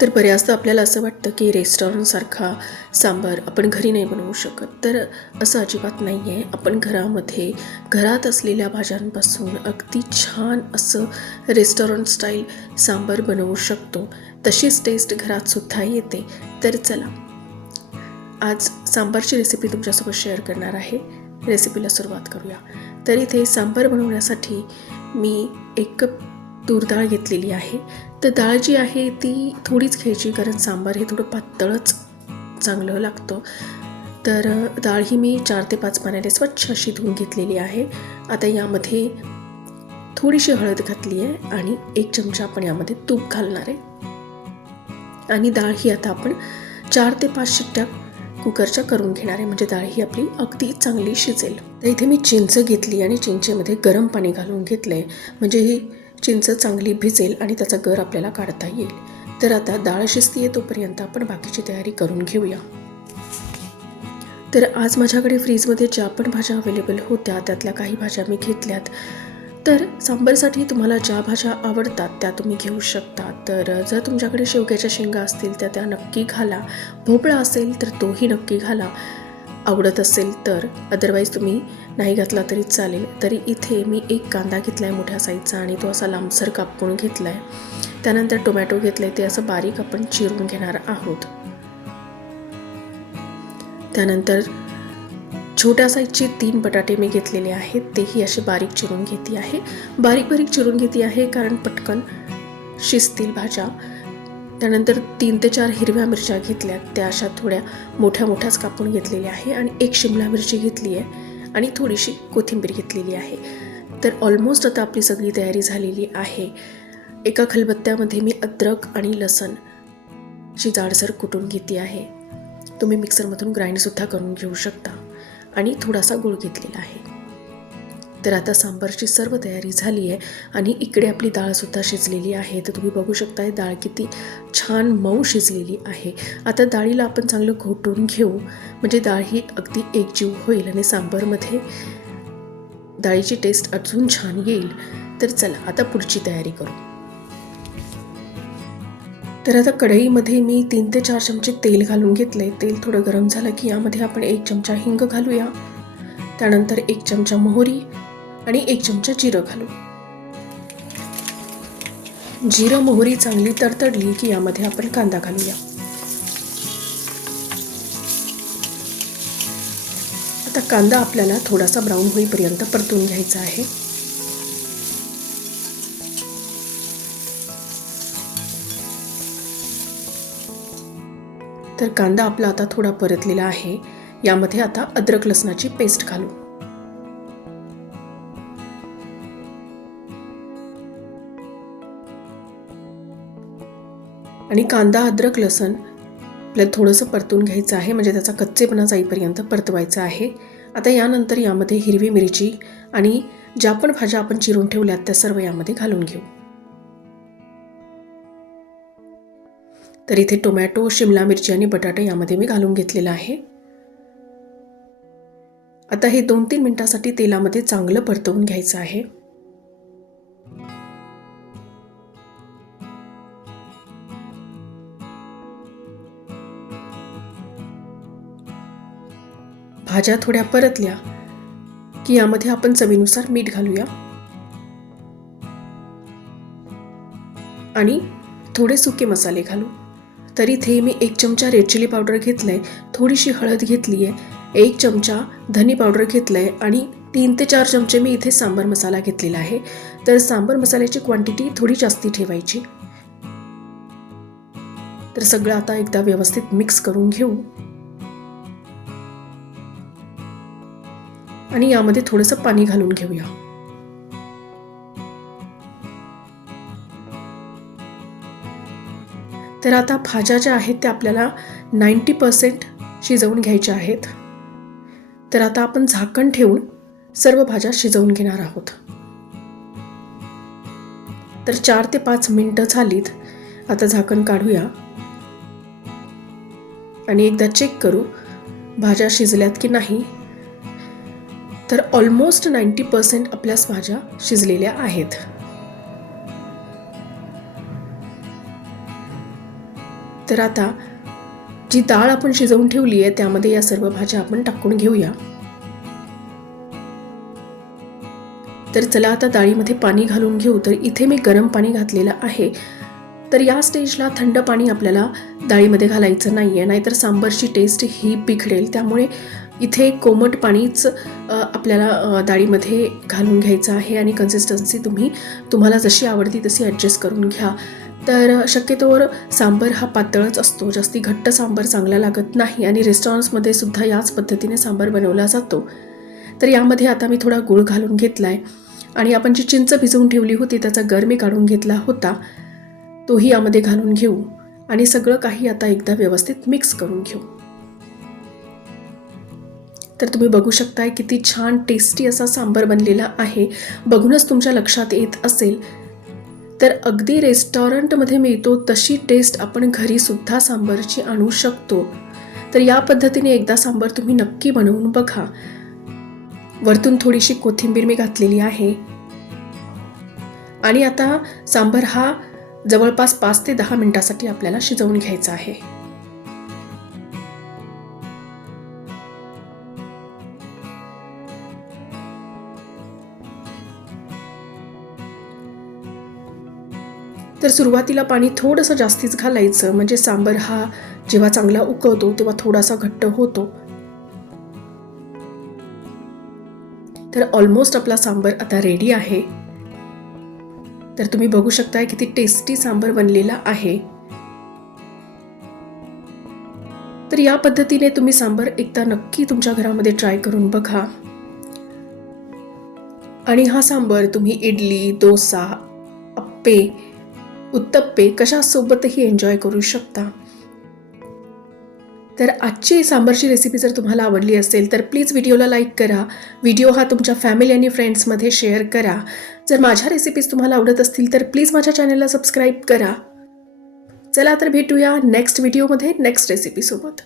तर बऱ्याचदा आपल्याला असं वाटतं की रेस्टॉरंटसारखा सांबार आपण घरी नाही बनवू शकत. तर असं अजिबात नाही आहे. आपण घरात असलेल्या भाज्यांपासून अगदी छान असं रेस्टॉरंट स्टाईल सांबार बनवू शकतो. तशीच टेस्ट घरातसुद्धा येते. तर चला, आज सांबारची रेसिपी तुमच्यासोबत शेअर करणार आहे. रेसिपीला सुरुवात करूया. तर इथे सांबार बनवण्यासाठी मी 1 कप तूर डाळ घेतलेली आहे. तर डाळ जी आहे ती थोडीच घ्यायची, कारण सांबार हे थोडं पातळच चांगलं लागतं. तर डाळ ही मी 4 ते 5 पाण्याने स्वच्छ अशी धुवून घेतलेली आहे. आता यामध्ये थोडीशी हळद घातली आहे आणि 1 चमचा आपण यामध्ये तूप घालणार आहे. आणि डाळ ही आता आपण 4 ते 5 शिट्ट्या कुकरच्या करून घेणार आहे, म्हणजे डाळ ही आपली अगदी चांगली शिजेल. तर इथे मी चिंच घेतली आणि चिंचेमध्ये गरम पाणी घालून घेतलं आहे, म्हणजे ही चिंच चांगली भिजेल आणि त्याचा गर आपल्याला काढता येईल. तर आता डाळ शिजतीये तोपर्यंत आपण बाकीची तयारी करून घेऊया. तर आज माझ्याकडे फ्रीजमध्ये ज्या पण भाज्या अवेलेबल होत्या त्यातल्या काही भाज्या मी घेतल्यात. तर सांबारसाठी तुम्हाला ज्या भाज्या आवडतात त्या तुम्ही घेऊ शकता. तर जर तुमच्याकडे शेवग्याच्या शेंगा असतील तर त्या नक्की घाला. भोपळा असेल तर तोही नक्की घाला, आवडत असेल तर. अदरवाईज तुम्ही नाही घातला तरी चालेल. तरी इथे मी 1 कांदा घेतला आहे मोठ्या साईजचा आणि तो असा लांबसर कापून घेतला आहे. त्यानंतर टोमॅटो घेतलं आहे, ते असं बारीक आपण चिरून घेणार आहोत. त्यानंतर छोट्या साईजचे 3 बटाटे मी घेतलेले आहेत, तेही असे बारीक चिरून घेते आहे. बारीक चिरून घेते आहे कारण पटकन शिजतील भाज्या. त्यानंतर 3 ते 4 हिरव्या मिरच्या घेतल्यात, त्या अशा थोड्या मोठ्याच कापून घेतलेल्या आहे. आणि 1 शिमला मिरची घेतली आहे आणि थोडीशी कोथिंबीर घेतलेली आहे. तर ऑलमोस्ट आता आपली सगळी तयारी झालेली आहे. एका खलबत्त्यामध्ये मी अद्रक आणि लसणची जाडसर कुटून घेते आहे. तुम्ही मिक्सरमधून ग्राइंडसुद्धा करून घेऊ शकता. आणि थोडासा गूळ घेतलेला आहे. तर आता सांबारची सर्व तयारी झाली आहे आणि इकडे आपली डाळसुद्धा शिजलेली आहे. तर तुम्ही बघू शकता डाळ किती छान मऊ शिजलेली आहे. आता डाळीला आपण चांगलं घोटून घेऊ, म्हणजे डाळ ही अगदी एकजीव होईल आणि सांबारमध्ये डाळीची टेस्ट अजून छान येईल. तर चला आता पुढची तयारी करू. तर आता कढईमध्ये मी 3 ते 4 चमचे तेल घालून घेतले. तेल थोडं गरम झालं की यामध्ये आपण 1 चमचा हिंग घालूया. त्यानंतर 1 चमचा मोहरी आणि 1 चमचा जिरं घालू. जिरं मोहरी चांगली तडतडली की यामध्ये आपण कांदा घालूया. आता कांदा आपल्याला थोडासा ब्राऊन होईपर्यंत परतून घ्यायचा आहे. तर कांदा आपला आता थोडा परतलेला आहे. यामध्ये आता अद्रक लसणाची पेस्ट घालू. आणि कांदा अद्रक लसण आपल्याला थोडंसं परतून घ्यायचं आहे, म्हणजे त्याचा कच्चेपणा जाईपर्यंत परतवायचा आहे. आता यानंतर यामध्ये हिरवी मिरची आणि ज्या पण भाज्या आपण चिरून ठेवल्यात त्या सर्व यामध्ये घालून घेऊ. तर इथे टोमॅटो, शिमला मिरची आणि बटाटे यामध्ये मी घालून घेतलेला आहे. आता हे 2-3 मिनिटांसाठी तेलामध्ये चांगलं परतवून घ्यायचं आहे. भाज्या थोड्या परतल्या की यामध्ये आपण चवीनुसार मीठ घालूया आणि थोडे सुके मसाले घालू. तर इथे मी 1 चमचा रेड चिली पावडर घेतलंय, थोडीशी हळद घेतली आहे, 1 चमचा धनी पावडर घेतलंय आणि 3 ते 4 चमचे मी इथे सांबार मसाला घेतलेला आहे. तर सांबार मसाल्याची क्वांटिटी थोडी जास्ती ठेवायची. तर सगळं आता एकदा व्यवस्थित मिक्स करून घेऊ आणि यामध्ये थोडंसं पाणी घालून घेऊया. तर आता भाज्या ज्या आहेत त्या आपल्याला 90% शिजवून घ्यायच्या आहेत. तर आता आपण झाकण ठेवून सर्व भाज्या शिजवून घेणार आहोत. तर 4 ते 5 मिनिटं झालीत. आता झाकण काढूया आणि एकदा चेक करू भाज्या शिजल्यात की नाही. तर ऑलमोस्ट 90% आपल्या भाज्या शिजलेल्या आहेत. तर आता जी डाळ आपण शिजवून ठेवली आहे त्यामध्ये या सर्व भाज्या आपण टाकून घेऊया. तर चला आता डाळीमध्ये पाणी घालून घेऊ. तर इथे मी गरम पाणी घातलेलं आहे. तर या स्टेजला थंड पाणी आपल्याला डाळीमध्ये घालायचं नाही आहे, नाहीतर सांबारची टेस्ट ही बिघडेल. त्यामुळे इथे कोमट पाणीच आपल्याला डाळीमध्ये घालून घ्यायचं आहे आणि कन्सिस्टन्सी तुम्हाला जशी आवडती तशी ॲडजस्ट करून घ्या. तर शक्यतोवर सांबार हा पातळच असतो, जास्ती घट्ट सांबार चांगला लागत नाही आणि रेस्टॉरंट्समध्ये सुद्धा याच पद्धतीने सांबार बनवला जातो. तर यामध्ये आता मी थोडा गूळ घालून घेतला आहे आणि आपण जी चिंच भिजवून ठेवली होती त्याचा गर मी काढून घेतला होता, तोही यामध्ये घालून घेऊ आणि सगळं काही आता एकदा व्यवस्थित मिक्स करून घेऊ. तर तुम्ही बघू शकताय किती छान टेस्टी असा सांबार बनलेला आहे. बघूनच तुमच्या लक्षात येत असेल. तर अगदी रेस्टॉरंटमध्ये मिळतो तशी टेस्ट आपण घरीसुद्धा सांबारची आणू शकतो. तर या पद्धतीने एकदा सांबार तुम्ही नक्की बनवून बघा. वरतून थोडीशी कोथिंबीर मी घातलेली आहे आणि आता सांबार हा जवळपास 5 ते 10 मिनिटासाठी आपल्याला शिजवून घ्यायचा आहे. तर सुरुवातीला पाणी थोडंसं जास्तीच घालायचं, म्हणजे सांबार हा जेव्हा चांगला उकळतो तेव्हा थोडासा घट्ट होतो. तर ऑलमोस्ट आपला सांबार आता रेडी आहे. तर तुम्ही बघू शकताय किती टेस्टी सांबार बनलेला आहे. तर या पद्धतीने तुम्ही सांबार एकदा नक्की तुमच्या घरामध्ये ट्राय करून बघा आणि हा सांबार तुम्ही इडली, डोसा, अप्पे, उत्तप्पे कशासोबतही एन्जॉय करू शकता. तर आजची सांबारची रेसिपी जर तुम्हाला आवडली असेल तर प्लीज व्हिडिओला लाईक करा. व्हिडिओ हा तुमच्या फॅमिली आणि फ्रेंड्समध्ये शेअर करा. जर माझ्या रेसिपीज तुम्हाला आवडत असतील तर प्लीज माझ्या चॅनलला सबस्क्राईब करा. चला तर भेटूया नेक्स्ट व्हिडिओमध्ये नेक्स्ट रेसिपीसोबत.